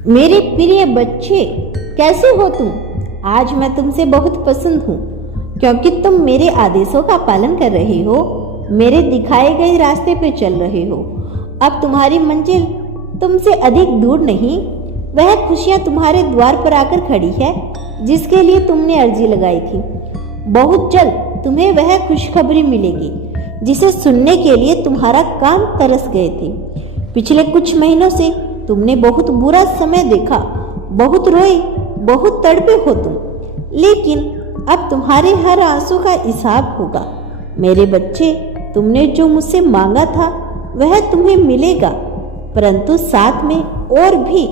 मेरे प्रिय बच्चे, कैसे हो तुम? आज मैं तुमसे बहुत पसंद हूँ क्योंकि तुम मेरे आदेशों का पालन कर रहे हो, मेरे दिखाए गए रास्ते पे चल रहे हो। अब तुम्हारी मंजिल तुमसे अधिक दूर नहीं, वह खुशियाँ तुम्हारे द्वार पर आकर खड़ी है जिसके लिए तुमने अर्जी लगाई थी। बहुत जल्द तुम्हें वह खुशखबरी मिलेगी जिसे सुनने के लिए तुम्हारा कान तरस गए थे। पिछले कुछ महीनों से तुमने बहुत बुरा समय देखा, बहुत रोए, बहुत तड़पे हो तुम, लेकिन अब तुम्हारे हर आंसू का हिसाब होगा। मेरे बच्चे, तुमने जो मुझसे मांगा था वह तुम्हें मिलेगा, परंतु साथ में और भी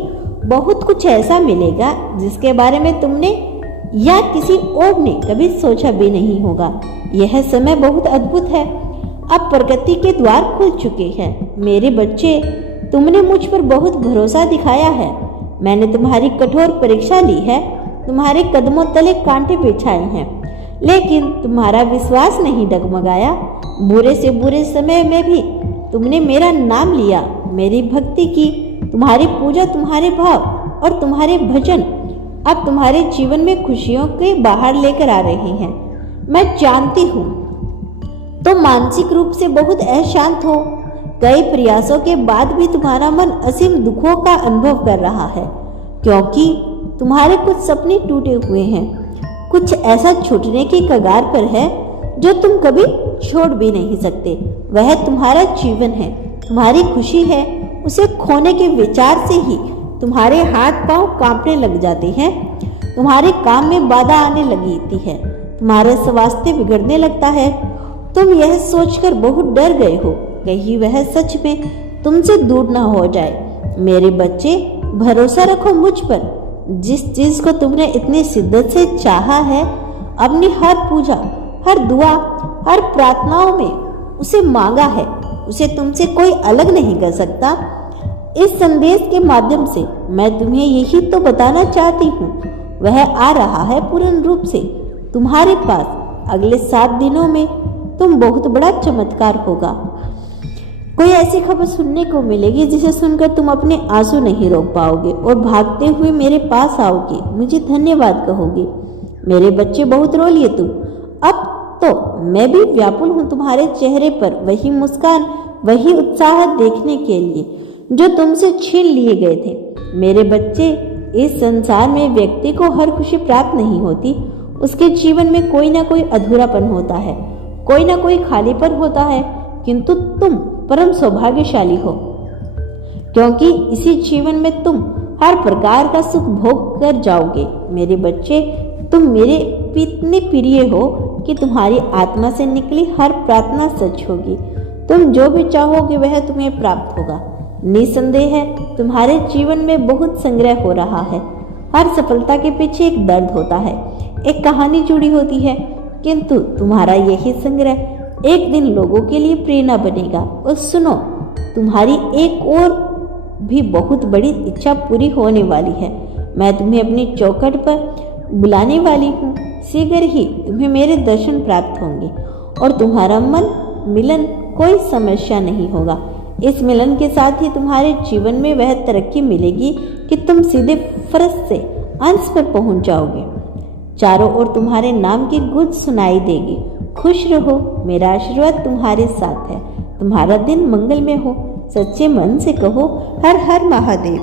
बहुत कुछ ऐसा मिलेगा जिसके बारे में तुमने या किसी और ने कभी सोचा भी नहीं होगा। यह समय बहुत अद्भुत है। अब प्रगति के द्वार खुल चुके हैं। मेरे बच्चे, तुमने मुझ पर बहुत भरोसा दिखाया है। मैंने तुम्हारी कठोर परीक्षा ली है, तुम्हारे कदमों तले कांटे बिछाए हैं, लेकिन तुम्हारा विश्वास नहीं डगमगाया। बुरे से बुरे समय में भी तुमने मेरा नाम लिया, मेरी भक्ति की। तुम्हारी पूजा, तुम्हारे भाव और तुम्हारे भजन अब तुम्हारे जीवन में खुशियों के बाहर लेकर आ रहे हैं। मैं जानती हूँ तुम मानसिक रूप से बहुत अशांत हो। कई प्रयासों के बाद भी तुम्हारा मन असीम दुखों का अनुभव कर रहा है, क्योंकि तुम्हारे कुछ सपने टूटे हुए हैं, कुछ ऐसा छूटने की कगार पर है जो तुम कभी छोड़ भी नहीं सकते। वह तुम्हारा जीवन है, तुम्हारी खुशी है। उसे खोने के विचार से ही तुम्हारे हाथ पांव कांपने लग जाते हैं, तुम्हारे काम में बाधा आने लगती है, तुम्हारा स्वास्थ्य बिगड़ने लगता है। तुम यह सोचकर बहुत डर गए हो कहीं वह सच में तुमसे दूर ना हो जाए। मेरे बच्चे, भरोसा रखो मुझ पर। जिस चीज को तुमने इतनी शिद्दत से चाहा है, अपनी हर पूजा, हर दुआ, हर प्रार्थनाओं में उसे मांगा है, उसे तुमसे कोई अलग नहीं कर सकता। इस संदेश के माध्यम से मैं तुम्हें यही तो बताना चाहती हूँ, वह आ रहा है पूर्ण रूप से तुम्हारे पास। अगले 7 दिनों में तुम बहुत बड़ा चमत्कार होगा। कोई ऐसी खबर सुनने को मिलेगी जिसे सुनकर तुम अपने आंसू नहीं रोक पाओगे और भागते हुए मेरे पास आओगे, मुझे धन्यवाद कहोगे। मेरे बच्चे, बहुत रो लिए तुम। अब तो मैं भी व्याकुल हूँ तुम्हारे चेहरे पर वही मुस्कान, वही उत्साह देखने के लिए जो तुमसे छीन लिए गए थे। मेरे बच्चे, इस संसार में व्यक्ति को हर खुशी प्राप्त नहीं होती। उसके जीवन में कोई ना कोई अधूरापन होता है, कोई ना कोई खालीपन होता है, किंतु तुम परम सौभाग्यशाली हो, क्योंकि इसी जीवन में तुम हर प्रकार का सुख भोग कर जाओगे। मेरे बच्चे, तुम मेरे इतने प्रिय हो कि तुम्हारी आत्मा से निकली हर प्रार्थना सच होगी। तुम जो भी चाहोगे वह तुम्हें प्राप्त होगा। निसंदेह है तुम्हारे जीवन में बहुत संग्रह हो रहा है। हर सफलता के पीछे एक दर्द होता है, एक कहानी जुड़ी होती है, किंतु तुम्हारा यही संग्रह एक दिन लोगों के लिए प्रेरणा बनेगा। और सुनो, तुम्हारी एक और भी बहुत बड़ी इच्छा पूरी होने वाली है। मैं तुम्हें अपनी चौखट पर बुलाने वाली हूँ। शीघ्र ही तुम्हें मेरे दर्शन प्राप्त होंगे और तुम्हारा मन मिलन कोई समस्या नहीं होगा। इस मिलन के साथ ही तुम्हारे जीवन में वह तरक्की मिलेगी कि तुम सीधे फर्श से अंश पर पहुंच जाओगे। चारों ओर तुम्हारे नाम की गूंज सुनाई देगी। खुश रहो, मेरा आशीर्वाद तुम्हारे साथ है। तुम्हारा दिन मंगलमय हो। सच्चे मन से कहो, हर हर महादेव।